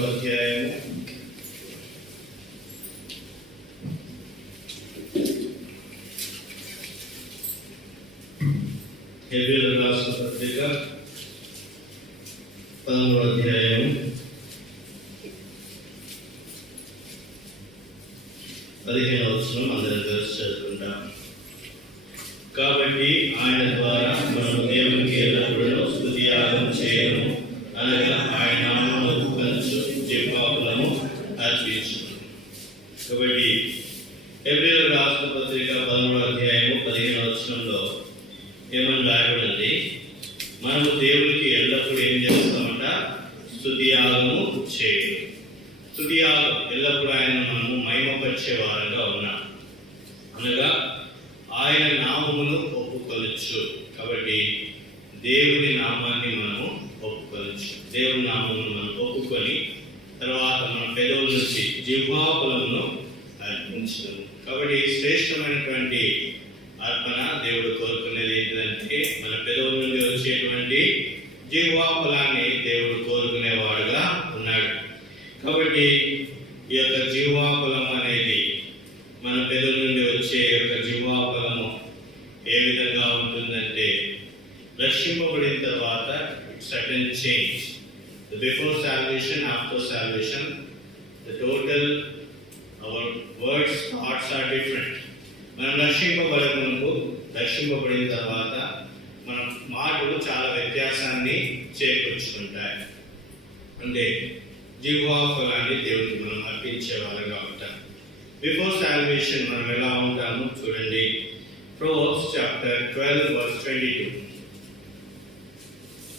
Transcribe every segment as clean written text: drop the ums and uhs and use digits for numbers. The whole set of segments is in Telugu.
11వ అధ్యాయము హెబ్రీయులకు రాసిన పత్రిక 11వ అధ్యాయము 15వ వచనం అందరం కలిసి చదువుకుంటాం. కాబట్టి ఆయన ద్వారా మనం దేవునికి ఎల్లప్పుడూ స్తుతియాగం చేయను, అనగా ఆయన నామమునకు కంచు జీవఫలము అర్పించును. కాబట్టి హెబ్రీయులకు రాసిన పత్రిక 11వ అధ్యాయము 15వ వచనంలో ఏమని రాయబడింది? మనము దేవునికి ఎల్లప్పుడూ ఏం చేస్తామంట? స్తుతియాగము చేయను. స్తుతియాగం ఎల్లప్పుడూ ఆయన మనము మహిమపరిచే వారంగా ఉన్నాం, అనగా ఆయన నామమును ఒప్పుకొనొచ్చు. కాబట్టి దేవుని నామాన్ని మనము ఒప్పుకొనొచ్చు. దేవుని నామమును మనం ఒప్పుకొని తర్వాత మన పెదవుల నుంచి జిహ్వాఫలమును అర్పించను. కాబట్టి శ్రేష్టమైనటువంటి అర్పణ దేవుడు కోరుకునేది ఏంటంటే మన పెదవుల నుండి వచ్చేటువంటి జిహ్వాఫలాన్ని దేవుడు కోరుకునేవాడుగా ఉన్నాడు. కాబట్టి ఈ యొక్క జిహ్వాఫలం అనేది మన పెదవుల నుండి వచ్చే యొక్క జిహ్వాఫలము ఏ విధంగా ఉంటుందంటే, రక్షింపబడిన తర్వాత sudden change. Before salvation, after salvation, the total our words, thoughts are different. మనం రక్షింపబడిన తర్వాత మన మాటలు చాలా వ్యత్యాసాన్ని చేకూర్చుకుంటాయి. అంటే జిహ్వాఫలాన్ని దేవుడికి మనం అర్పించే వారుగా ఉంటాం. బిఫోర్ సాల్వేషన్ మనం ఎలా ఉంటాము చూడండి. Proverbs chapter 12 verse 22.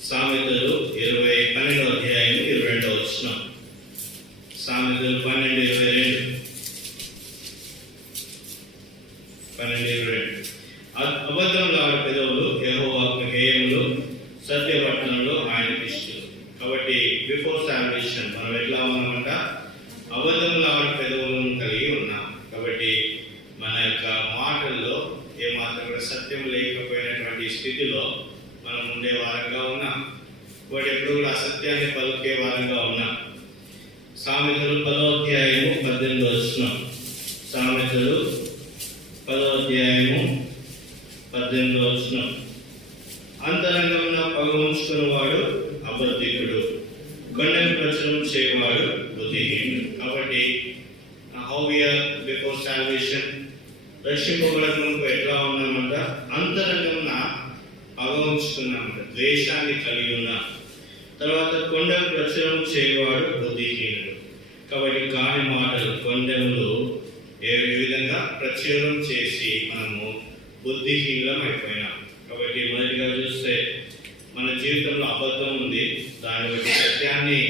సామెతలు 12వ అధ్యాయం 22వ వచనం. సామెతలు 12:22. అబద్ధంలో ఆడ పెదవులు యెహోవాకు హేయములు, సత్యపట్టణంలో ఆయనకు ఇష్టలు. కాబట్టి బిఫోర్ సాల్వేషన్ మనం ఎట్లా ఉన్నామంట? అబద్ధంలో ఆడ పెదవులను కలిగి ఉన్నాం. కాబట్టి మన యొక్క మాటల్లో ఏమాత్రం కూడా సత్యం లేకపోయినటువంటి స్థితిలో మనం ఉండే వారంగా ఉన్నాం. వాటి ఎప్పుడు కూడా అసత్యాన్ని పలికే వారంగా ఉన్నాం. సామెతలు 10వ అధ్యాయము 18వ వచనం. సామెతలు 10వ అధ్యాయము 18వ వచనం. అంతరంగంలో పగ ఉంచుకున్నవాడు అబద్ధికుడు, కొండను ప్రచురం చేయవాడు బుద్ధిహీనుడు. కాబట్టి how we are before salvation, రక్షింపబడకుండా ఎట్లా ఉన్నామంట? అంతరంగంన పగ ఉంచుకున్నామంట, ద్వేషాన్ని కలిగి ఉన్నాం. తర్వాత కొండను ప్రచురం చేయవాడు బుద్ధిహీనుడు. కాబట్టి కాని మాటలు, కొండములు ఏ విధంగా ప్రచురం చేసి మనము బుద్ధిహీనులం అయిపోయినాం. కాబట్టి మొదటిగా చూస్తే మన జీవితంలో అబద్ధం ఉంది, దాన్ని బట్టి సత్యాన్ని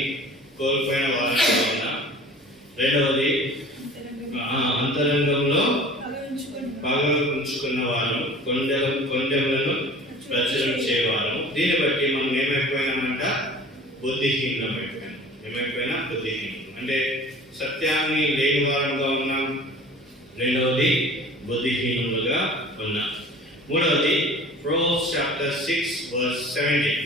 కోల్పోయిన వారంగా ఉన్నాం. రెండవది అంతరంగంలో పగ ఉంచుకున్న వారు, కొండెములను ప్రచురం చేయవారు. దీన్ని బట్టి మనం ఏమైపోయినామంట? బుద్ధిహీనం అయిపోయినాం. ఏమైపోయినా బుద్ధిహీనం అంటే సత్యాన్ని లేని వారంగా ఉన్నాం. రెండవది బుద్ధిహీనులుగా ఉన్నాం. మూడవది Proverbs chapter 6 verse 17.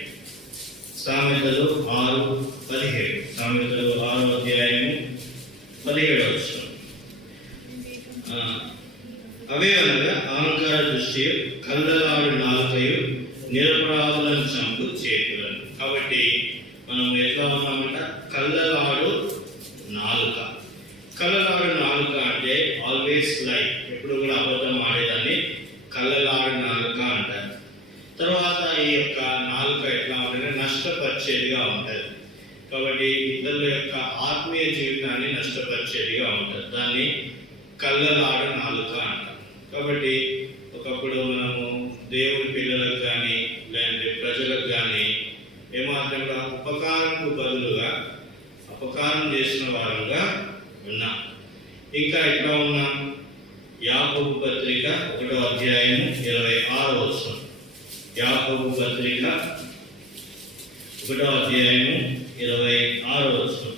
సామెతలు 6:17. సామెతలు 6వ అధ్యాయము 17వ వచనం. అవే అనగా అహంకార దృష్టి, కళ్ళలాడు నాలుకయు, నిరపరాధులను చంపు చేతులను. కాబట్టి మనం ఎట్లా ఉన్నామంట? కళ్ళలాడు నాలుక. కళ్ళలాడు నాలుక అంటే ఆల్వేస్ లైక్, ఎప్పుడు కూడా అబద్ధం ఆడేదాన్ని కళ్ళలాడు నాలుక అంటారు. తర్వాత ఈ యొక్క నాలుక ఎట్లా ఉంటుందంటే నష్టపరిచేదిగా ఉంటుంది. కాబట్టి ఇతరుల యొక్క ఆత్మీయ జీవితాన్ని నష్టపరిచేదిగా ఉంటుంది. దాన్ని కళ్ళలాడు నాలుక అంటారు. కాబట్టి ఒకప్పుడు మనము దేవుని పిల్లలకు కానీ లేదంటే ప్రజలకు కానీ ఏమాత్రంగా ఉపకారంకు బదులుగా అపకారం చేసిన వారంగా ఉన్నాం. ఇంకా ఎట్లా ఉన్నాం? యాకోబు పత్రిక 1వ అధ్యాయము 26వ వచనం. యాకోబు పత్రిక 1వ అధ్యాయము 26వ వచనం.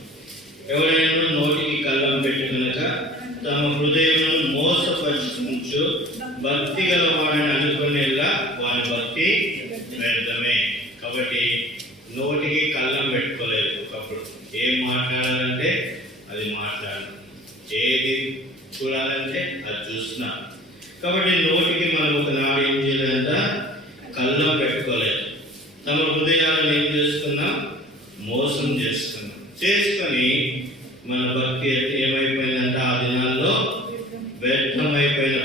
ఎవరైనా నోటికి కళ్ళం పెట్టుకునక తమ హృదయమును మోసపరుచుకుంటూ భక్తి గల వాడిని అనుకునేలా వారి భక్తి వ్యర్థమే. కాబట్టి నోటికి కళ్ళం పెట్టుకోలేదు. ఒకప్పుడు ఏం మాట్లాడాలి చూడాలంటే అది మాట్లాడాలి, ఏది చూడాలంటే అది చూస్తున్నా. కాబట్టి నోటికి మనం ఒకనాడు ఏం చేయలేదంట, కళ్ళం పెట్టుకోలేదు. తమ హృదయాలను ఏం చేసుకున్నాం, మోసం చేసుకొని మన భక్తి ఏమైపోయిందంట, ఆ దినాల్లో వ్యర్థమైపోయిన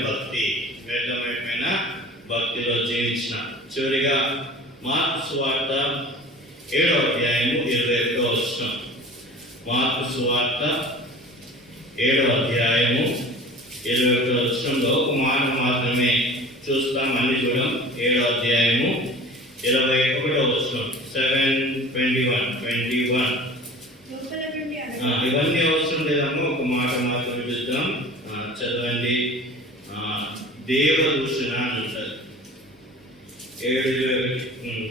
భక్తిలో జీవించిన. చివరిగా మార్కు సువార్త 7వ అధ్యాయము 21వ వచనం. మార్కు సువార్త 7వ అధ్యాయము 21వ వచనంలో ఒక మాట మాత్రమే చూస్తాం, అన్ని చూడం. 7వ అధ్యాయము 21వ వచనం 7:21. ఇవన్నీ అవసరం లేదమ్మా, ఒక మాట మాత్రం చూద్దాం. చదవండి. దేవదూషణ అని ఉంటుంది. 7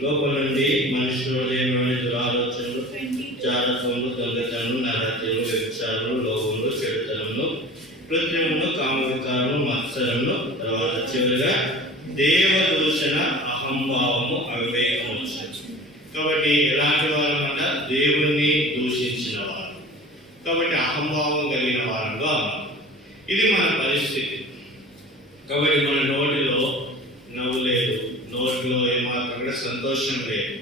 లోపల నుండి మనుషుల హృదయంలోని దురాలోచనలు, జారత్వములు, దొంగతనములు, నరహత్యలు, వ్యభిచారములు, లోభములు, చెడుతనములు, కృత్రిమములు, కామవికారములు, మత్సరములు, తర్వాత చివరిగా దేవదూషణ, అహంభావము, అవివేకము. కాబట్టి ఎలాంటి వారు అంటే దేవుణ్ణి దూషించిన వారు, కాబట్టి అహంభావం కలిగిన వారుగా ఇది మన పరిస్థితి. కాబట్టి మన నోటిలో నవ్వు లేదు, నోటిలో ఏమాత్రం కూడా సంతోషం లేదు.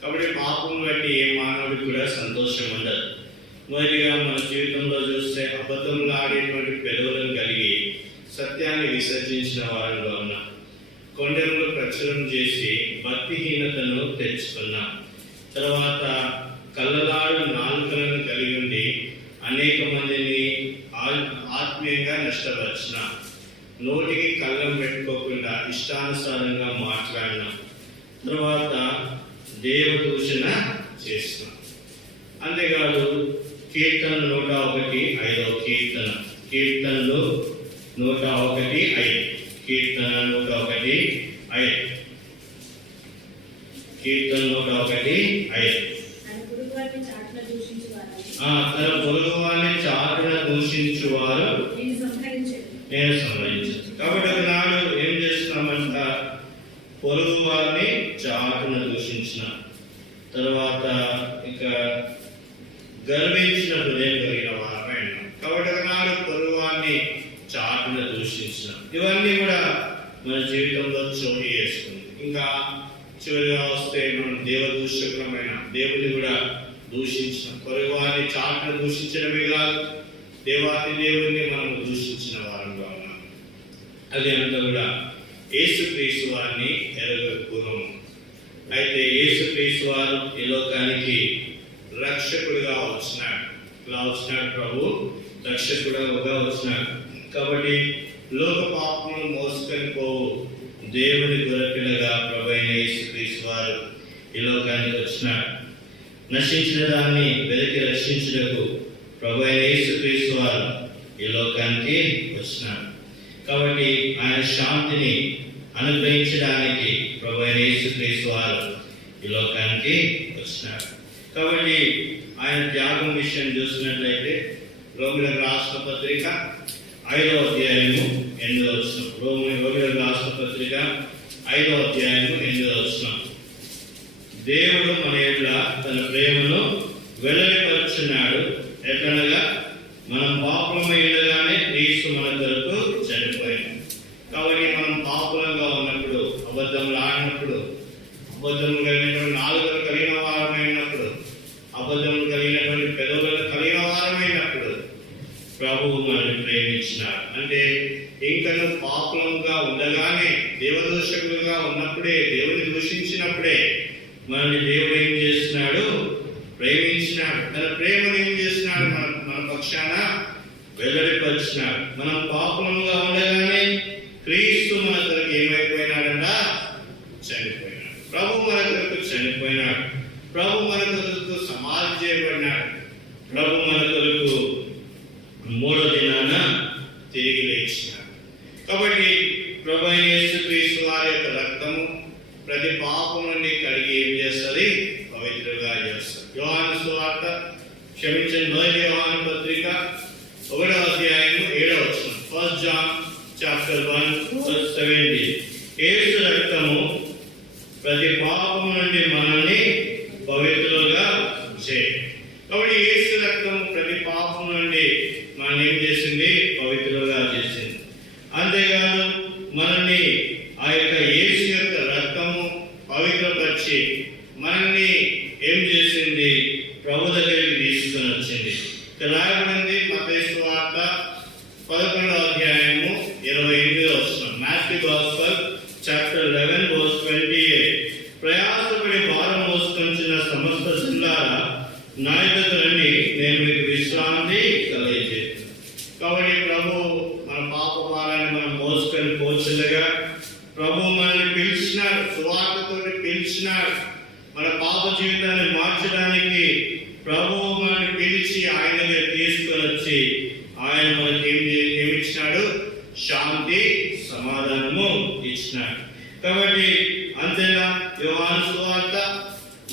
కాబట్టి పాపం బట్టి ఏ మానవుడికి కూడా సంతోషం ఉండదు. మొదటిగా మన జీవితంలో చూస్తే అబద్ధంలో ఆడేటువంటి పెదవులను కలిగి సత్యాన్ని విసర్జించిన వారుగా ఉన్నాం. కొండెములు ప్రచురం చేసి భక్తిహీనతను తెచ్చుకున్నాం. తర్వాత కళ్ళలాడు నాలుకలను కలిగి ఉండి అనేక మందిని ఆత్మీయంగా నష్టపరిచిన. నోటికి కళ్ళం పెట్టుకోకుండా ఇష్టానుసారంగా మాట్లాడినాం. తర్వాత దేవదూషణ చేసినాం. అంతేకాదు కీర్తన 101:5 కీర్తనలు 101:5 కీర్తన 101:5 తన పొరుగువారిని చాటున దూషించువారు నేను సంహరించను. కాబట్టి ఒకనాడు ఏం చేస్తున్నామంట, పొరుగు వారిని చాటున దూషించిన. తర్వాత ఇక గర్వించిన హృదయం కలిగిన వారమైన. కాబట్టి ఒకనాడు పొరుగు వారిని చాటున దూషించిన. ఇవన్నీ కూడా మన జీవితంలో చోటు చేసుకుంది. ఇంకా చివరిగా వస్తే మనం దేవదూషకులమైన దేవుని కూడా దూషించిన. పొరుగు వారిని చాటున దూషించడమే కాదు, దేవాది దేవుని మనం దూషించిన వారంగా ఉన్నాం. అది అంతా కూడా యేసుక్రీస్తు వారిని ఎరగకూడము. అయితే యేసుక్రీస్తు వారు ఈ లోకానికి రక్షకుడిగా వచ్చినాడు. ఇలా వచ్చినాడు, ప్రభు రక్షకుడుగా వచ్చినాడు. కాబట్టి లోక పాపమును మోసుకొని పోవు దేవుని గొర్రెపిల్లగా ప్రభు అయిన యేసుక్రీస్తు వారు ఈ లోకానికి వచ్చినాడు. నశించిన దాన్ని వెతికి రక్షించుటకు ప్రభు అయిన యేసుక్రీస్తు వారు ఈ లోకానికి వచ్చినాడు. కాబట్టి ఆయన శాంతిని అనుగ్రహించడానికి ప్రభు అయిన యేసుక్రీస్తు వారు ఈ లోకానికి వచ్చినాడు. కాబట్టి ఆయన త్యాగం విషయం చూసినట్లయితే రోమిలకు రాసిన పత్రిక 5వ అధ్యాయము 8వ వచనం. రోమిలకు రాసిన పత్రిక 5వ అధ్యాయము 8వ వచనం. దేవుడు మన ఎడల తన ప్రేమను వెల్లడిపరుచున్నాడు. ఎట్లనగా మనం పాపులమై ఉండగానే క్రీస్తు మన కొరకు చనిపోయాడు. కాబట్టి మనం పాపులంగా ఉన్నప్పుడు, అబద్ధములు ఆడినప్పుడు, అబద్ధములు కలిగినటువంటి నాలుకలు కలిగిన వారమైనప్పుడు, అబద్ధములు కలిగినటువంటి పెదవులను కలిగిన వారమైనప్పుడు ప్రభువు మనల్ని ప్రేమించినాడు. అంటే ఇంకను పాపులంగా ఉండగానే, దేవదూషకులుగా ఉన్నప్పుడే, దేవుని దూషించినప్పుడే మనల్ని దేవుడు ఏం చేస్తున్నాడు, ప్రేమించినాడు. తన ప్రేమను ఏం చేస్తున్నాడు, మన పక్షాన వెల్లడిపరిచినాడు. మనం పాపంగా ఉండగానే క్రీస్తు మన కొరకు ఏమైపోయినాడంట, చనిపోయినాడు. ప్రభు మన కొరకు చనిపోయినాడు. ప్రభు మన కొరకు సమాధి చేయబడినాడు. ప్రభు మన కొరకు 3వ దినాన తిరిగి లేచినాడు. కాబట్టి ప్రభు అయిన యేసుక్రీస్తు వారి యొక్క రక్తము ప్రతి పాపం నుండి కడిగి ఏం చేస్తుంది, పవిత్రంగా చేస్తుంది. యోహాను సువార్త మొదటి యోహాను పత్రిక 1వ అధ్యాయము 7వ వచనం. 1 John chapter 1:17. యేసు రక్తము ప్రతి పాపం నుండి మనల్ని పవిత్రులుగా చేయి. కాబట్టి యేసు రక్తము ప్రతి నుండి మనల్ని ఏం చేసింది? పవిత్రులుగా చేసింది. అంతేకాదు మనల్ని ఆ యొక్క యేసు యొక్క రక్తము పవిత్రపరిచి మనల్ని ఏం చేసింది? ప్రభు దగ్గరికి తీసుకొని వచ్చింది. రాయబడింది మత్తయి సువార్త 11వ అధ్యాయము 28వ వచనం. Matthew gospel chapter 11 verse 28. ప్రయాసపడి భారం మోసుకొంచున్న సమస్త జనులారా నా యొద్దకు రండి, నేను మీకు విశ్రాంతి కలుగజేయుదును. కాబట్టి ప్రభు మన పాప భారాన్ని మనం మోసుకొని పోచుండగా ప్రభు మనల్ని పిలిచినాడు, సువార్తతో పిలిచినాడు. మన పాప జీవితాన్ని మార్చడానికి ప్రభు మనల్ని పిలిచి ఆయన దగ్గర తీసుకొని వచ్చి ఆయన మనకి ఏమిచ్చినాడు? శాంతి సమాధానము ఇచ్చినాడు. కాబట్టి అంతేనా? యోహాను సువార్త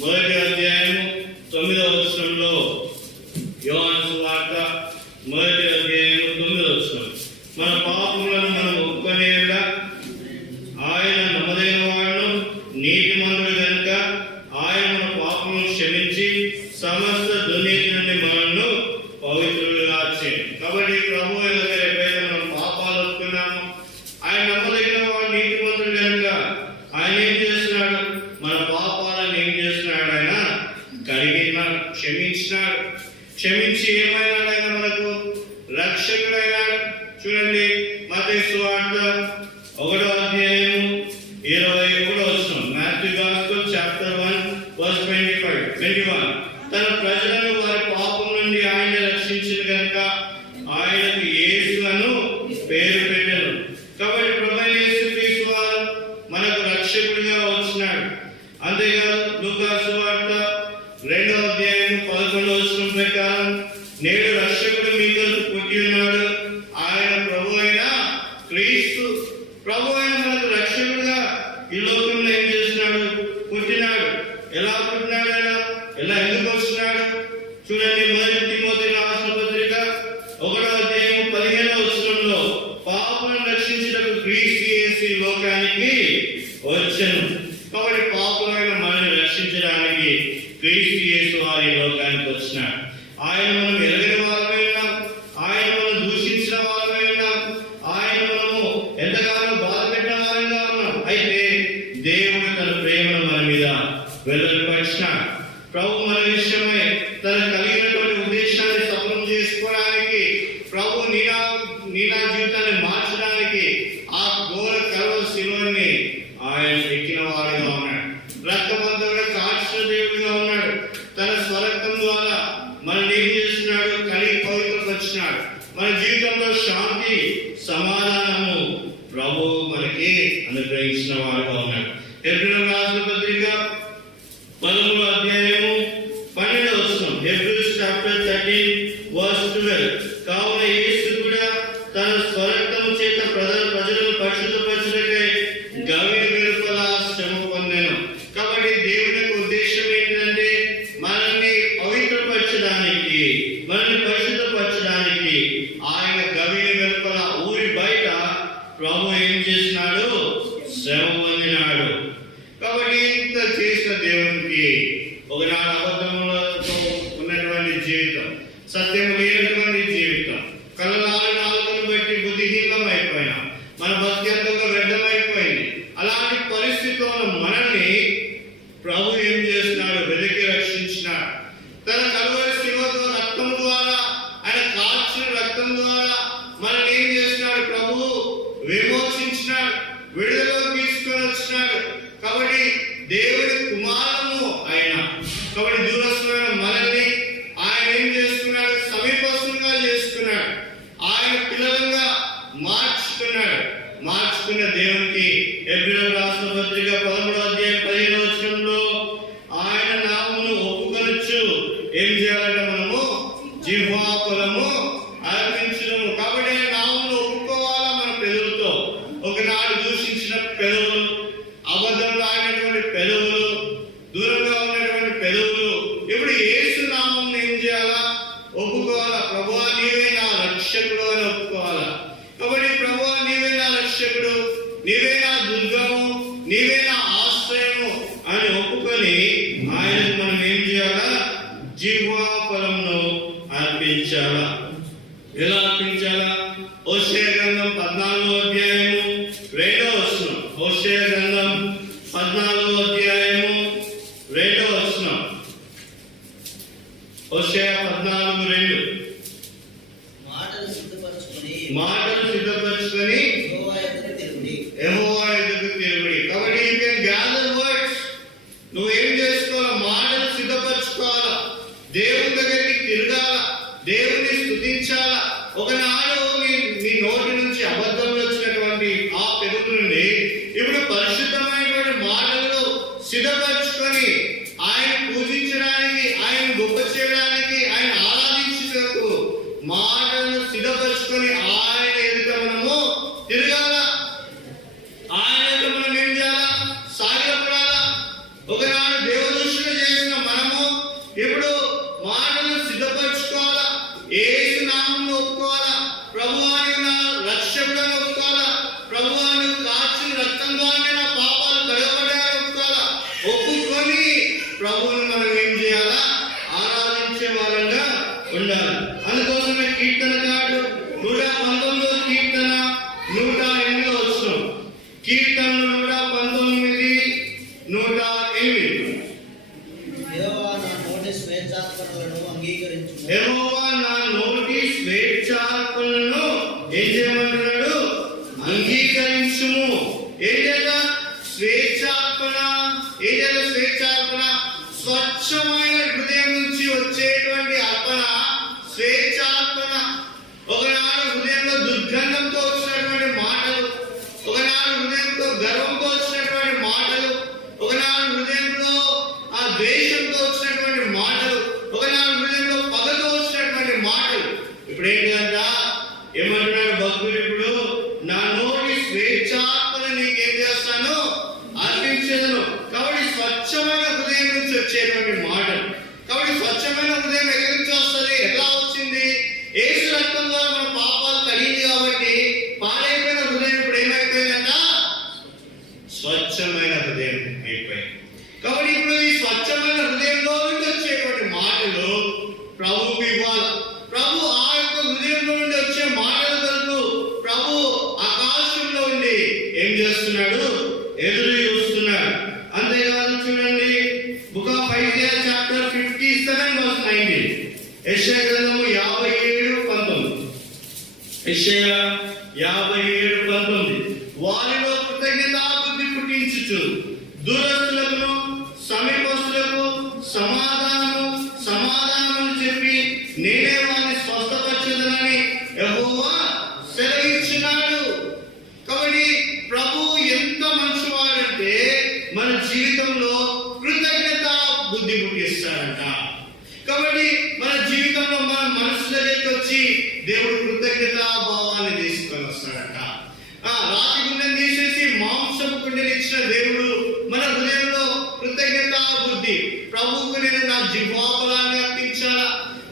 1వ అధ్యాయము 9వ వచనంలో, యోహాను సువార్త 1వ అధ్యాయము 9వ వచనం, మన పాపములను మనం ఒప్పుకొనేలా ఆయన నమ్మదైన వాడును నీతిమంతుడు కనుక ఆయన మన పాపములను క్షమించి సమస్త దుర్నీతి నుండి మనల్ని పవిత్రులుగా చేయండి. కాబట్టి ప్రభు దగ్గర ఎప్పుడైతే మనం పాపాలు ఒప్పుకున్నామో ఆయన నమ్మదగిన వాడు నీతిమంతుడు కనుక ఆయన ఏం చేస్తున్నాడు? మన పాపాలను ఏం చేస్తున్నాడు? ఆయన కడిగినాడు, క్షమించినాడు. క్షమించి ఏమైనాడు? ఆయన మనకు రక్షకుడైనాడు. చూడండి మత్తయి సువార్త 1వ అధ్యాయము 21వ వచనం. Matthew gospel chapter 1 verse 21. తన ప్రజలను వారి పాపం నుండి ఆయన రక్షించిన కనుక ఆయనకు యేసు అను పేరు పెట్టారు. కాబట్టి ప్రభు యేసు క్రీస్తు వారు మనకు రక్షకుడిగా వచ్చినాడు. అంతేకాదు లూకా సువార్త 2వ అధ్యాయం 11వ వచనం ప్రకారం నేడు రక్షకుడు మీకు పుట్టి ఉన్నాడు, ఆయన ప్రభు అయిన క్రీస్తు. ప్రభు అయిన మనకు రక్షకుడుగా ఈ లోకంలో ఏం చేస్తున్నాడు? పుట్టినాడు. ఎలా పుట్టినాడు? ఎలా ఎందుకు వస్తున్నాడు? చూడండి 1 తిమోతి రాసిన పత్రిక 1వ అధ్యాయం 15వ వచనంలో పాపలను రక్షించుటకు క్రీస్తు యేసు ఈ లోకానికి వచ్చెను. కాబట్టి పాపమైన మనల్ని రక్షించడానికి క్రీస్తు యేసు వారి లోకానికి వచ్చినాడు. ఆయన మనం ఎరగని వారమై ఉన్నాం, ఆయన మనం దూషించిన వారమై ఉన్నాం, ఆయన మనము ఎంతగానో బాధ పెట్టిన వారంగా ఉన్నాం. అయితే దేవుడు తన ప్రేమను మన మీద వెల్లడిపరిచినాడు. ప్రభు మన విషయమై తన కలిగినటువంటి ఉద్దేశాన్ని సఫలం చేసుకోవడానికి ప్రభు నీనా జీవితాన్ని మార్చడానికి ఆ ఘోర కల్వరి శిలువని ఆయన ఎక్కిన వాడుగా ఉన్నాడు. రక్తమంతా కూడా కాచిన దేవుడిగా ఉన్నాడు. తన స్వరక్తం ద్వారా మనల్ని ఏం చేస్తున్నాడు? కలిగి పవిత్రపరిచినాడు. మన జీవితంలో శాంతి సమాధానము ప్రభు మనకి అనుగ్రహించిన వాడుగా ఉన్నాడు. హెబ్రీయులకు రాసిన పత్రిక 13వ అధ్యాయము 12వ వచనం. హెబ్రీస్ చాప్టర్ 13 verse 12. కావున యేసు కూడా తన స్వరక్తము చేత ప్రజలను పరిశుద్ధపరచుటకై గవిని వెలుపల శ్రమ పొందెను. కాబట్టి దేవుని యొక్క ఉద్దేశం ఏంటంటే మనల్ని పవిత్రపరచడానికి, మనల్ని పరిశుద్ధపరచడానికి ఆయన గవిని వెలుపల ఊరి బయట ప్రభు ఏం చేసినాడు? శ్రమ పొందినాడు. కాబట్టి ఇంత చేసిన దేవునికి ఒకనాడు అబద్ధములతో ఉన్నటువంటి జీవితం, సత్యం లేనటువంటి జీవితం, కలలాల నాలుగును బట్టి బుద్ధిహీనం అయిపోయినా, మన భక్తి అంతా వ్యర్థమైపోయింది. అలాంటి పరిస్థితుల్లో మనల్ని ప్రభు ఏం చేస్తున్నాడు? వెతికి రక్షించినాడు. తన కలువరి శిలువతో రక్తం ద్వారా, ఆయన కాచిన రక్తం ద్వారా మనల్ని ఏం చేస్తున్నాడు? ప్రభు విమోచించినాడు, విడుదలకు తీసుకొని వచ్చినాడు. కాబట్టి దేవుడి కుమారము ఆయన. కాబట్టి దూరస్తున్న మనల్ని ఆయన ఏం చేసుకున్నాడు? సమీపస్తులుగా చేసుకున్నాడు. ఆయన పిల్లలుగా మార్చుకున్న దేవునికి హెబ్రీయులకు రాసిన పత్రిక 13వ అధ్యాయం 15వ వచనంలో ఆయన నామమును ఒప్పుకొనొచ్చు ఏం చేయాలంటే మనము జిహ్వాఫలము అర్పించడము. కాబట్టి ఆయన నామమును ఒప్పుకోవాలా మన పెదవులతో. ఒకనాడు దూషించిన పెదవులు, అబద్ధంలో ఆడినటువంటి పెదవులు, దూరంగా ఉన్నటువంటి పెదవులు ఇప్పుడు యేసు నామం ఏం చేయాలా? ఒప్పుకోవాలా. ప్రభువా నీవే నా రక్షకుడు అని ఒప్పుకోవాలా. కాబట్టి ప్రభువా నీవే నా రక్షకుడు, నీవే నా దుర్గము, నీవే నా ఆశ్రయము అని ఒప్పుకొని ఆయనకు మనం ఏం చేయాలా? జిహ్వా ఫలమును అర్పించాలా. ఎలా అర్పించాలా? హోషేయ గ్రంథం 14వ అధ్యాయము 2వ వచనం. హోషేయ గ్రంథం 14వ అధ్యాయము 2వ వచనం. హోషేయ 14:2. మాటలు సిద్ధపరచుకొని యెహోవా యొద్దకు తిరుగుడి. కాబట్టి యు కెన్ గ్యాదర్ వర్డ్స్. నువ్వు ఏం చేసుకోవాలా? మాటలు సిద్ధపరచుకోవాలా, దేవుని దగ్గరికి తిరగాల, దేవుని స్తుతించాలా. ఒకనాడు నీ నోటి నుంచి అబద్ధంలో వచ్చినటువంటి ఆ పెదవుల నుండి ఇప్పుడు పరిశుద్ధమైనటువంటి మాటలు సిద్ధపరచుకొని ఆయన పూజించడానికి, ఆయన గొప్ప చేయడానికి, ఆయన ఆరాధించుటకు మాటలను సిద్ధపరచుకొని ఆయన ఎదుట మనము తిరగాల. ఆయన ఎదుట మనం ఏం చేయాలా? సాగిలపడాలా. ఒకనాడు దేవదృష్టిలో చేసిన మనము ఇప్పుడు మాటలు సిద్ధపరచుకోవాలా. యేసు నామమును ఒప్పుకోవాలా. ప్రభువాని నా రక్షకుడని ఒప్పుకోవాలా. ప్రభువాని కాచిన రక్తం ద్వారానే నా పాపాలు కడగబడ్డాయని ఒప్పుకోవాలా. ఒప్పుకొని ప్రభువుని మనం ఏం చేయాలా? ఆరాధించే వాళ్ళంగా ఉండాలి. అందుకోసమే కీర్తనకారుడు 119వ కీర్తన 108వ వచనం. కీర్తనలు 119, 108. యెహోవా నా నోటి స్వేచ్ఛార్పణలను అంగీకరించుము. యెహోవా నా నోటి స్వేచ్ఛార్పణలను ఏం చేయమంటున్నాడు? అంగీకరించుము. ఏం చేయాలా? స్వేచ్ఛార్పణ. ఏం చేయాలి? స్వేచ్ఛార్పణ స్వచ్ఛమైన హృదయం నుంచి వచ్చేటువంటి అర్పణ స్వేచ్ఛార్పణ. ఒకనాడు హృదయంలో దుర్గంధంతో వచ్చినటువంటి మాటలు, ఒకనాడు హృదయంతో గర్వంతో వచ్చినటువంటి మాటలు, ఒకనాడు హృదయంలో ఆ ద్వేషంతో వచ్చినటువంటి మాటలు, ఒకనాడు హృదయంలో పగతో వచ్చినటువంటి మాటలు. ఇప్పుడు ఏంటంట? ఏమంటున్నాడు భక్తుడు? ఇప్పుడు నా నోటి స్వేచ్ఛార్పణ నీకేం చేస్తాను? అర్పించేదను. కాబట్టి స్వచ్ఛమైన హృదయం నుంచి వచ్చేటువంటి మాటలు. కాబట్టి స్వచ్ఛమైన హృదయం ఎక్కడి నుంచి వస్తుంది? ఎలా వచ్చింది? యేసు రక్తం ద్వారా మన పాపాలు కలిగింది. కాబట్టి పాడైపోయిన హృదయం ఇప్పుడు ఏమైపోయిందంట? స్వచ్ఛమైన హృదయం అయిపోయింది. కాబట్టి ఇప్పుడు ఈ స్వచ్ఛమైన హృదయంలో నుండి వచ్చేటువంటి మాటలు ప్రభువుకి ఇవ్వాలి. ప్రభు ఆ యొక్క హృదయంలో నుండి వచ్చే మాటల కొరకు ప్రభు ఆకాశంలో ఉండి ఏం చేస్తున్నాడు? ఎదురు చూస్తున్నాడు. అంతేకాదు చూడండి, బుక్ ఆఫ్ ఐజియా చాప్టర్ 57:19. యెషయా గ్రంథము 57:19. యెషయా 57:19. వారిలో కృతజ్ఞతా బుద్ధి పుట్టించుచు దూరస్తులకు సమీపస్తులకు సమాధానము చెప్పి నేనే వారిని స్వస్థపరచెదనని యెహోవా సెలవిచ్చినాడు. కాబట్టి ప్రభు ఎంత మంచివాడంటే మన జీవితంలో కృతజ్ఞత బుద్ధి పుట్టిస్తాడంట. కాబట్టి మన జీవితంలో మన మనసు దగ్గరికి వచ్చి దేవుడు కృతజ్ఞత భావాన్ని తీసుకొని వస్తాడంట. రాతి గుండెని తీసేసి మాంసపు గుండెని ఇచ్చిన దేవుడు మన హృదయంలో కృతజ్ఞత బుద్ధి. ప్రభువుకు నేను నా జిహ్వాబలాన్ని అర్పించాలా,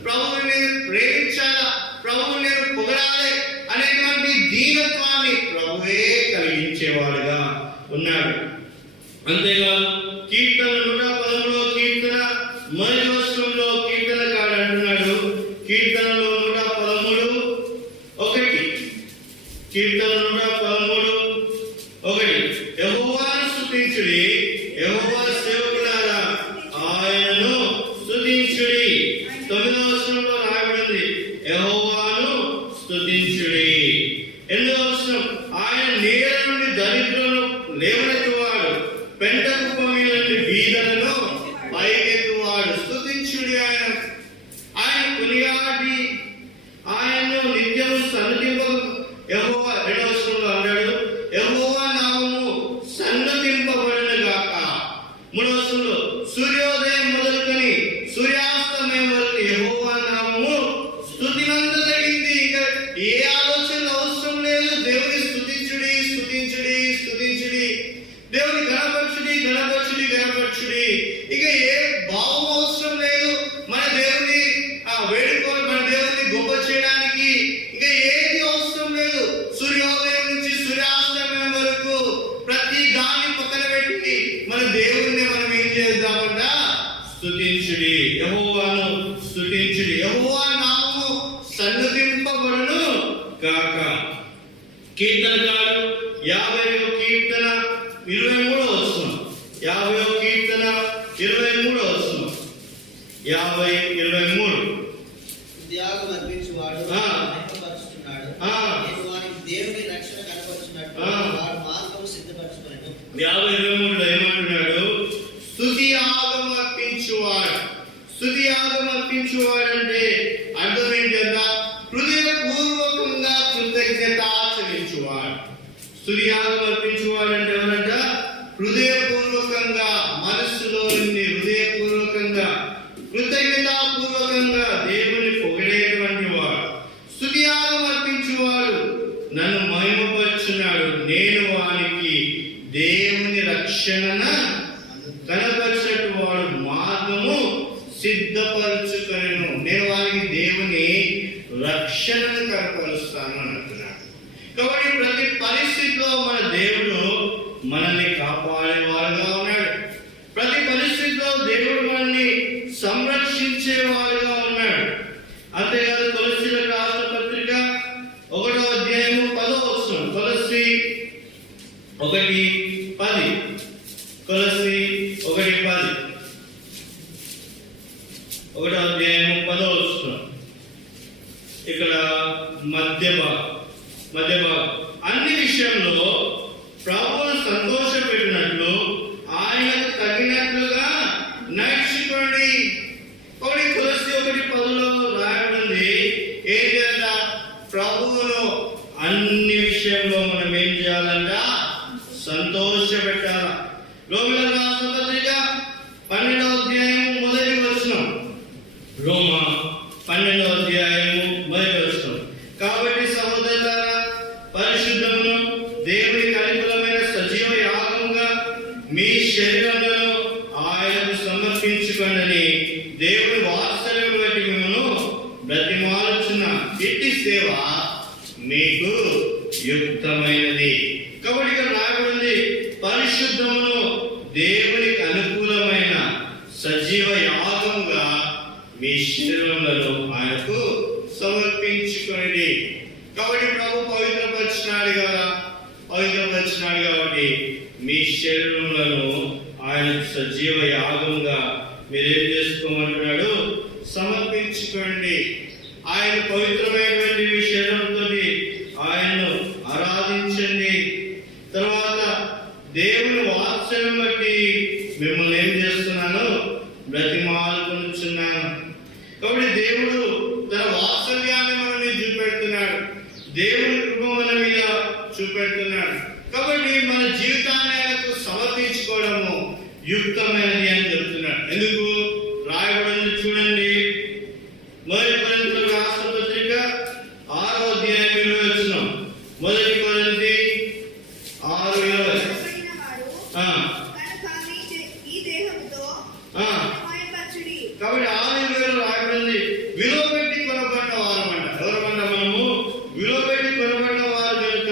ప్రభువుని నేను ప్రేమించాలా, ప్రభువుని నేను పొగడాలి అనేటువంటి దీనత్వాన్ని ప్రభువే కలిగించేవాడుగా ఉన్నాడు. అంతేకాదు కీర్తన 113వ కీర్తన మొదటి వచనంలో కీర్తనకారుడు అంటున్నాడు, కీర్తనలో 113:1. కీర్తన 113:1. యెహోవాను స్తుతించుడి, యెహోవా సేవకులారా ఆయనను స్తుతించుడి. 9వ వచనంలో రాయబడింది యెహోవాను స్తుతించుడి. 8వ వచనం ఆయన నేల నుండి దరిద్రులను లేవనెత్తువాడు, పెంట కుప్ప మీద నుండి బీదలను పైకెత్తువాడు. స్తుతించుడి ఆయన కొనియాడి ఆయన్ను నిత్యము సన్నిధింప. యెహోవా 2వ వచనంలో అన్నాడు యెహోవా నామము సన్నిధింపబడును గాక. 3వ వచనంలో సూర్యోదయం మొదలుకొని సూర్యాస్తమయం వరకు యెహోవా నామము స్తుతినందదగింది. ఇక ఏ ఆలోచన అవసరం లేదు. దేవుని స్తుతించుడి, స్తుతించుడి, స్తుతించుడి. దేవుని గణపరచుడి, గణపరచుడి, గణపరచుడి. ఇక ఏ భావం అవసరం లేదు. మన దేవుని వేడుకోవాలి, మన దేవుని గొప్ప చేయడానికి ఇక ఏది అవసరం లేదు. సూర్యోదయం నుంచి సూర్యాస్తమయం వరకు ప్రతి దాన్ని పక్కన పెట్టి మన దేవుడిని మనం ఏం చేద్దామంట? స్తుతించుడి, యెహోవాను స్తుతించుడి. యెహోవా నామము సన్నిధింపబడును గాక. కీర్తనకారుడు 50వ కీర్తన 23వ వచనం. 50వ కీర్తన 23వ వచనం. 50:23. త్యాగం అర్పించువాడు మహిమపరుచుతున్నాడు. నేను వానికి దేవుని రక్షణ కనపరుచున్నట్టు వాడు మార్గము సిద్ధపరచుకొనెను. 50:23లో ఏమంటున్నాడు? స్తుతి యాగం అర్పించువాడు. స్తుతి యాగం అర్పించువాడు అంటే అర్థం ఏంటంటే హృదయపూర్వకంగా కృతజ్ఞత ఆచరించువాడు. స్తుతి యాగం అర్పించువాడు అంటే ఎవరంట? హృదయపూర్వకంగా, మనస్సులో నుండి హృదయపూర్వకంగా, కృతజ్ఞతాపూర్వకంగా దేవుని పొగిడేటువంటి వాడు. స్తుతి యాగం అర్పించువాడు నన్ను మహిమపరుచున్నాడు. నేను వానికి దేవుని రక్షణ కనపరిచినట్టు వాడు మార్గము సిద్ధపరచుకొనెను. నేను వారికి దేవుని రక్షణను కనపరుస్తాను అని అంటున్నాడు. కాబట్టి ప్రతి పరిస్థితిలో మన దేవుడు మనల్ని కాపాడేవాడుగా ఉన్నాడు. ప్రతి పరిస్థితిలో దేవుడు మనల్ని సంరక్షించేవాడుగా ఉన్నాడు. అంతేకాదు కొలస్సీలకు రాసిన పత్రిక 1వ అధ్యాయము 10వ వచనం. కొలస్సీ 1:10. కొలస్సీ 1:10. 1వ అధ్యాయము 10వ వచనం. ఇక్కడ మధ్య భాగం అన్ని విషయంలో ప్రభువును సంతోషపెట్టినట్లు ఆయనకు తగినట్లుగా నడుచుకోండి. ఒకటి కొలస్సీ 1:10లో రాయబడింది ఏంటంట? ప్రభువును అన్ని విషయంలో మనం ఏం చేయాలంట? సంతోషపెట్టాల. రోమీయులకు రాసిన పత్రిక 12వ అధ్యాయము 1వ వచనం. రోమా 12వ అధ్యాయము 1వ వచనం. కాబట్టి సహోదరులారా, పరిశుద్ధమును దేవునికి అనుకూలమైన సజీవ యాగముగా మీ శరీరములను ఆయనకు సమర్పించుకొనని దేవుని వాత్సల్యమును బట్టి మిమ్మల్ని బ్రతిమాలుచున్న ఇట్టి సేవ మీకు యుక్తమైనది. కాబట్టి ఇక్కడ రాయబడింది పరిశుద్ధమును దేవునికి అనుకూలమైన సజీవ యాగముగా మీ శరీరములను ఆయనకు సమర్పించుకొనండి. కాబట్టి ప్రభు పవిత్రపరిచినాడు కాబట్టి మీ శరీరములను ఆయన సజీవ యాగంగా మీరేం చేసుకోమంటున్నాడు? సమర్పించుకోండి. ఆయన పవిత్రమైనటువంటి మీ శరీరంతో ఆయన్ను ఆరాధించండి. తర్వాత దేవుని వాత్సల్యం బట్టి మిమ్మల్ని ఏం చేస్తున్నాను? బ్రతిమాలుకొనుచున్నాను. కాబట్టి దేవుడు తన వాత్సల్యాన్ని మన మీద చూపెడుతున్నాడు. దేవుని కృప మన మీద చూపెడుతున్నాడు. కాబట్టి మన జీవితాన్ని ఆయనకు సమర్పించుకోవడము యుక్తమైనది అని చెప్తున్నాడు. ఎందుకు రాయబడింది చూడండి. మొదటి కొరింథీయులకు రాసిన పత్రిక 6వ అధ్యాయం 20వ వచనం. మొదటి కొరింథీ 6:20. కాబట్టి 6:20లో రాయబడింది విలువ పెట్టి కొనబడిన వారమంట. ఎవరమంట? మనము విలువ పెట్టి కొనబడిన వారు కనుక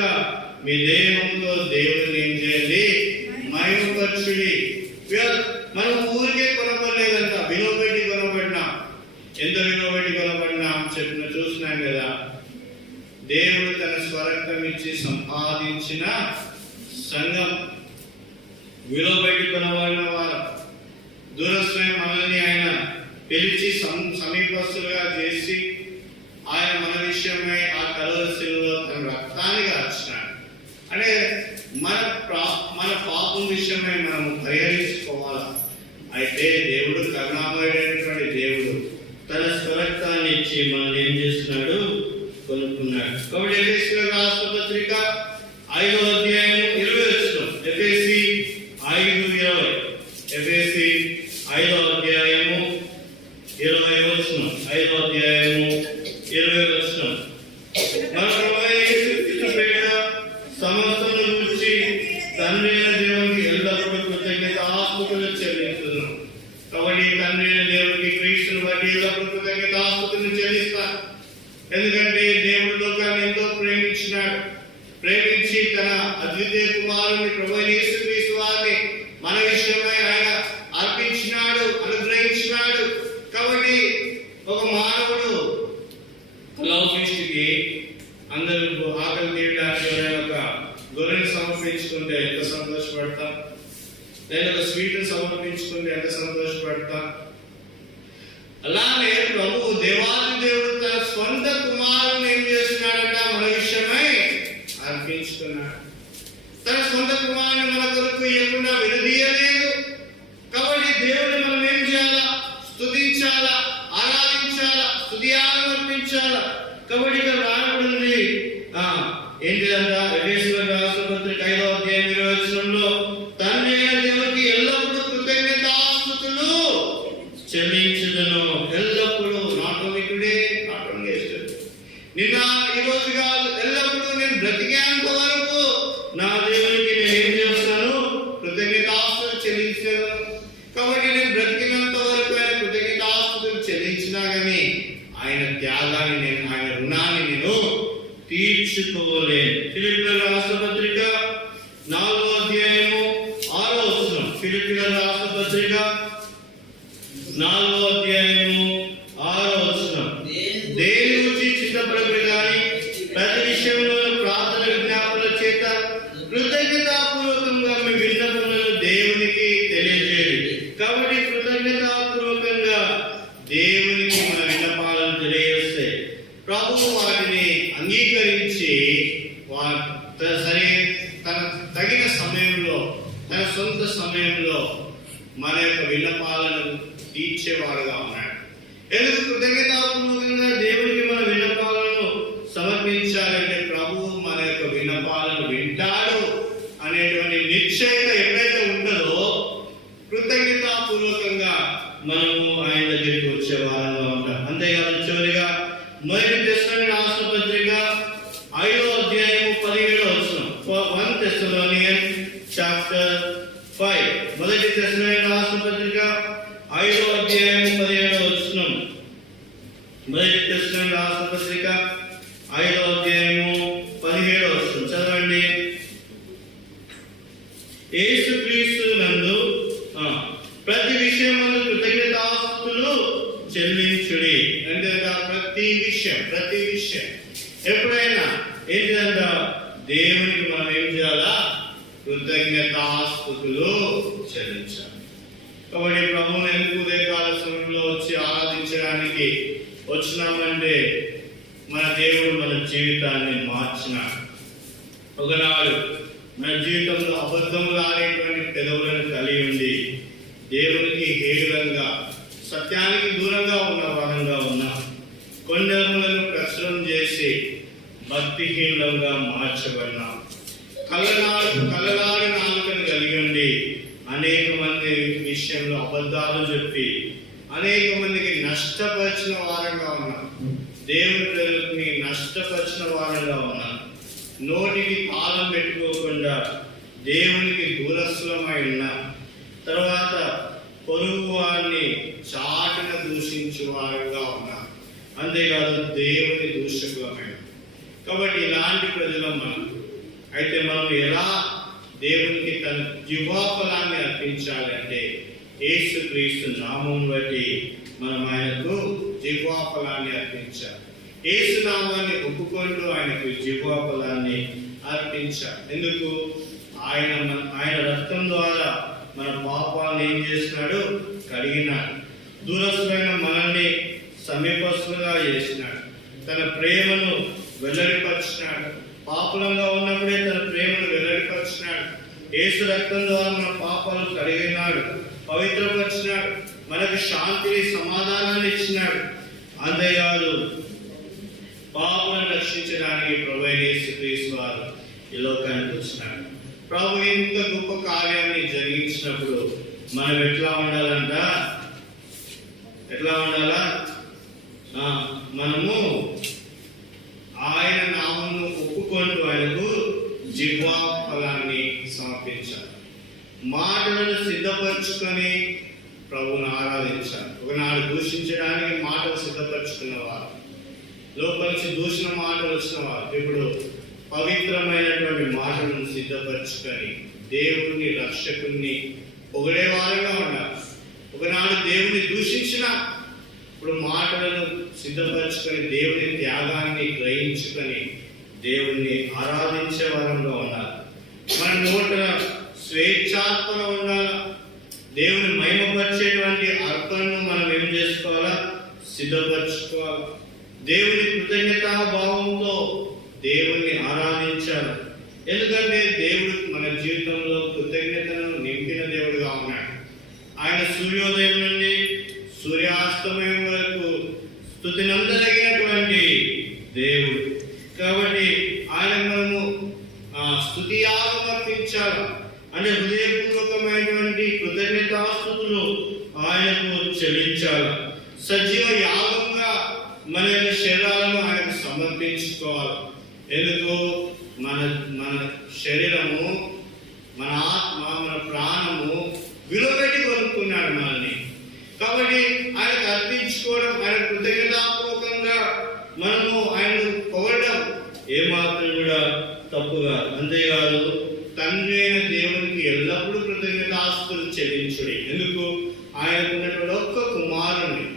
మీ దేహంతో దేవుని ఏం చేయండి? మహిమపరచుడి. మనం ఊరికే కొనబడలేదంట, విలువ పెట్టి కొనబడినాం. ఎంత విలువ పెట్టి కొనబడినాం చూసినాం కదా. దేవుడు తన స్వరక్తం ఇచ్చి సంపాదించిన సంఘం, విలువ పెట్టి కొనబడిన వారు. దూరస్థమైన మనల్ని ఆయన పిలిచి సమీపస్తులుగా చేసి ఆయన మన విషయమై ఆ కలువరి శిలువలో తన రక్తాన్ని కార్చినాడు. అంటే మన పాపం విషయమై మనము పరిహరించుకోవాలా. అయితే దేవుడు కరుణామయుడైనటువంటి దేవుడు తన స్వరక్తాన్ని ఇచ్చి మనల్ని ఏం చేస్తున్నాడు? కొనుక్కున్నాడు. కాబట్టి ఎఫెసీయులకు రాసిన పత్రిక 5వ అధ్యాయం 20వ వచనం. ఎఫెసీ 5:20. ఎఫెసీ 5వ అధ్యాయము 20వ వచనం. 5వ అధ్యాయము 20వ వచనం. మన ప్రభువైన యేసుక్రీస్తు పేరిట సమస్తమును గూర్చి తండ్రి అయిన దేవునికి ఎల్లప్పుడూ కృతజ్ఞతాస్తుతులు చెల్లిస్తున్నాం. కాబట్టి తండ్రి అయిన దేవునికి క్రీస్తుని బట్టి ఎల్లప్పుడూ కృతజ్ఞతాస్తుతులు చెల్లిస్తాను. ఎందుకంటే దేవుడు లోకాన్ని ఎంతో ప్రేమించి తన అద్వితీయ కుమారుని ప్రభువైన యేసుక్రీస్తు వారిని మన విషయమై ఆయన అర్పించినాడు, అనుగ్రహించినాడు. కాబట్టి ఒక మానవుడు లౌకిష్టికి అందరూ ఆకలి తీయడానికి ఎవరైనా ఒక గొర్రెని సమర్పించుకుంటే ఎంత సంతోషపడతాం, లేదా ఒక స్వీట్ని సమర్పించుకుంటే ఎంత సంతోషపడతాం. అలానే ప్రభు దేవాది దేవుడు తన స్వంత కుమారుని ఏం చేస్తున్నాడంట, మన విషయమై అర్పించుకున్నాడు. తన సొంత కుమారుని మన కొరకు ఇవ్వకుండా విడదీయలేదు. కాబట్టి దేవుడిని మనం ఏం చేయాలా, స్తుతించాలా, ఆరాధించాలా, స్తుతియాగం అర్పించాలా. కాబట్టి ఇక్కడ రాయబడింది ఏంటిదంట, ఎఫెసీయులకు రాసిన పత్రిక 5వ అధ్యాయం 20వ వచనంలో తండ్రి అయిన దేవునికి ఎల్లప్పుడూ కృతజ్ఞతాస్తుతులు చెల్లించుదును. ఎల్లప్పుడూ, not only today, not only yesterday, నిన్న ఈ రోజు కాదు, ఎల్లప్పుడూ నేను బ్రతికేంత వరకు నా దేవునికి నేను ఏం చేస్తాను, కృతజ్ఞతాస్తుతులు చెల్లించాను. కాబట్టి నేను బ్రతికినంత వరకు ఆయన కృతజ్ఞతాస్తుతులు చెల్లించినా గానీ ఆయన త్యాగాన్ని నేను, ఆయన రుణాన్ని నేను తీర్చుకోలేను. ఫిలిప్పీయులకు రాసిన పత్రిక 4వ అధ్యాయము 6వ వచనం. ఫిలిప్పీయులకు రాసిన పత్రిక 4వ అధ్యాయము 6వ వచనం. దేని గురించి చింతపడకూడదు కానీ ప్రతి విషయంలో ప్రార్థన విజ్ఞాపనల చేత కృతజ్ఞతాపూర్వకంగా మీ విన్నపములను దేవునికి తెలియజేయండి. కాబట్టి కృతజ్ఞతాపూర్వకంగా దేవునికి మన విన్నపాలను తెలియజేస్తే ప్రభువు వాటిని అంగీకరించి తన తగిన సమయంలో, తన సొంత సమయంలో మన యొక్క విన్నపాలను తీర్చేవాడుగా ఉన్నాడు. ఎందుకు కృతజ్ఞతాపూర్వకంగా దేవునికి మన విన్నపాలను సమర్పించాలంటే ప్రభువు మన యొక్క విన్నపాలను వింటాడు అనేటువంటి నిశ్చయత ఎప్పుడైతే ఉంటుందో కృతజ్ఞతాపూర్వకంగా మనము ఆయన దగ్గరికి వచ్చే వారంగా ఉంటాం. అంతేకాదు చివరిగా మొదటి తెస్సలోనికీయులకు రాసిన పత్రిక 5వ అధ్యాయము 17వ వచనం. 1 Thessalonians chapter 5. మొదటి తెస్సలోనికీయులకు రాసిన పత్రిక 5వ అధ్యాయము 17వ వచనం. మొదటి తెస్సలోనికీయులకు రాసిన పత్రిక 5వ అధ్యాయము 17వ వచనం చదవండి. యేసుక్రీస్తు నందు ప్రతి విషయమందు కృతజ్ఞతాస్తుతులు చెల్లించుడి. అంటే ప్రతి విషయం ఎప్పుడైనా ఏంటంట, దేవునికి మనం ఏం చేయాలా, కృతజ్ఞతాస్తుతులు చెల్లించాలి. కాబట్టి ప్రభువుని ఎందుకు ఉదయకాల సమయంలో వచ్చి ఆరాధించడానికి వచ్చినామంటే మన దేవుడు మన జీవితాన్ని మార్చినాడు. ఒకనాడు మన జీవితంలో అబద్ధములు ఆడేటువంటి పెదవులను కలిగి ఉండి దేవునికి హేతులంగా, సత్యానికి దూరంగా ఉన్న వారంగా ఉన్నాం. కొండములను ప్రచురం చేసి భక్తిహీనంగా మార్చబడినాం. కలలాడి నాలుకను కలిగి ఉండి అనేక మంది విషయంలో అబద్ధాలు చెప్పి అనేక మందికి నష్టపరిచిన వారంగా ఉన్నాం. దేవుని ప్రజల్ని నష్టపరిచిన వారంగా ఉన్నాం. నోటికి తాళం పెట్టుకోకుండా దేవునికి దూరస్థులమై ఉన్నాం. తర్వాత పొరుగు వారిని చాటున దూషించే వారుగా ఉన్నాం. అంతేకాదు దేవుని దూషకులమైన. కాబట్టి ఇలాంటి ప్రజలం మనం. అయితే మనం ఎలా దేవునికి తన జీవాఫలాన్ని అర్పించాలంటే యేసుక్రీస్తు నామం బట్టి మనం ఆయనకు జీవాఫలాన్ని అర్పించాలి. యేసు నామాన్ని ఒప్పుకుంటూ ఆయనకు జీవాఫలాన్ని అర్పించాలి. ఎందుకు? ఆయన రక్తం ద్వారా మన పాపాలను ఏం చేసినాడు, కడిగినాడు. దూరస్తులైన మనల్ని సమీపస్తులుగా చేసినాడు. తన ప్రేమను వెల్లడిపరిచినాడు. పాపులంగా ఉన్నప్పుడే తన ప్రేమను వెల్లడిపరిచినాడు. యేసు రక్తం ద్వారా మన పాపాలు కడిగినాడు, పవిత్రపరిచినాడు, మనకు శాంతిని, సమాధానాన్ని ఇచ్చినాడు. అంతేకాదు పాపులను రక్షించడానికి ప్రభువైన యేసుక్రీస్తు వారు ఈ లోకానికి వచ్చినాడు. ప్రభు ఇంత గొప్ప కార్యాన్ని జరిగించినప్పుడు మనం ఎట్లా ఉండాలంట? ఎట్లా ఉండాలా? మనము ఆయన నామమును ఒప్పుకుంటూ ఆయనకు జిహ్వా ఫలాన్ని సమర్పించాలి. మాటలను సిద్ధపరచుకొని ప్రభువును ఆరాధించాలి. ఒకనాడు దూషించడానికి మాటలు సిద్ధపరచుకున్నవారు, లోపల నుంచి దూషణ మాటలు వచ్చినవారు ఇప్పుడు పవిత్రమైనటువంటి మాటలను సిద్ధపరచుకొని దేవుని రక్షకుని పొగిడేవారుగా ఉండాలి. ఒకనాడు దేవుని దూషించిన ఇప్పుడు మాటలను సిద్ధపరచుకొని దేవుని త్యాగాన్ని గ్రహించుకొని దేవుణ్ణి ఆరాధించే వారంగా ఉండాలి. మన నోట స్వేచ్ఛాత్మన ఉండాలి. దేవుని మహిమపరిచేటువంటి అర్పణను మనం ఏం చేసుకోవాలా? సిద్ధపరచుకోవాలి. దేవుని కృతజ్ఞతా భావంతో దేవుణ్ణి ఆరాధించాలి. ఎందుకంటే దేవుడు మన జీవితంలో కృతజ్ఞతను నింపిన దేవుడుగా ఉన్నాడు. ఆయన సూర్యోదయం నుండి సూర్యాస్తమయం వరకు స్తుతినందదగినటువంటి దేవుడు. కాబట్టి ఆయన మనము స్తుతియాగం అర్పించాలి. అంటే హృదయపూర్వకమైనటువంటి కృతజ్ఞతాస్తుతులు ఆయనకు చెల్లించాలి. సజీవ యాగంగా మన యొక్క శరీరాలను ఆయనకు సమర్పించుకోవాలి. ఎందుకు? మన శరీరము, మన ఆత్మ, మన ప్రాణము విలువబెట్టి కొనుక్కున్నాడు మనల్ని. కాబట్టి ఆయనకు అర్పించుకోవడం, ఆయన కృతజ్ఞతాపూర్వకంగా మనము ఆయనను పొగడడం ఏమాత్రం కూడా తప్పుగా. అంతేకాదు, తండ్రి అయిన దేవునికి ఎల్లప్పుడూ కృతజ్ఞతాస్తుతులు చెల్లించుడి. ఎందుకు? ఆయనకున్నటువంటి ఒక్క కుమారుణ్ణి,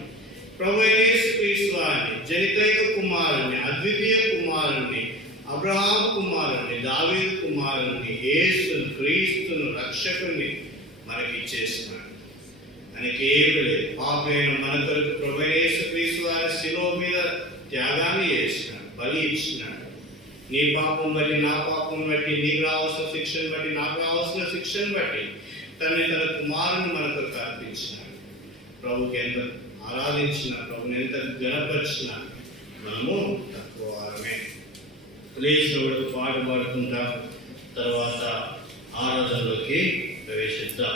ప్రభు యేసుక్రీస్తు వారిని, జనితైక కుమారుణ్ణి, అద్వితీయ కుమారుణ్ణి, అబ్రహాం కుమారుణ్ణి, దావీదు కుమారుణ్ణి, యేసును, క్రీస్తును, రక్షకుని మనకి ఇచ్చేసినాడు. ఆయనకి ఏమి లేదు. పాపైన మన కొరకు ప్రభు యేసుక్రీస్తు వారి శిలువ మీద త్యాగాన్ని చేసినాడు, బలి ఇచ్చినాడు. నీ పాపం బట్టి, నా పాపం బట్టి, నీకు రావాల్సిన శిక్షను బట్టి, నాకు రావాల్సిన శిక్షను బట్టి తన కుమారుని మన కొరకు అర్పించినాడు. ప్రభుకి ఎంత ఆరాధించిన, ప్రభుని ఎంత గణపరిచిన మనము తక్కువ వారమే. ప్లేస్లో పాట పాడుకుంటాం. తర్వాత ఆరాధనలోకి ప్రవేశిద్దాం.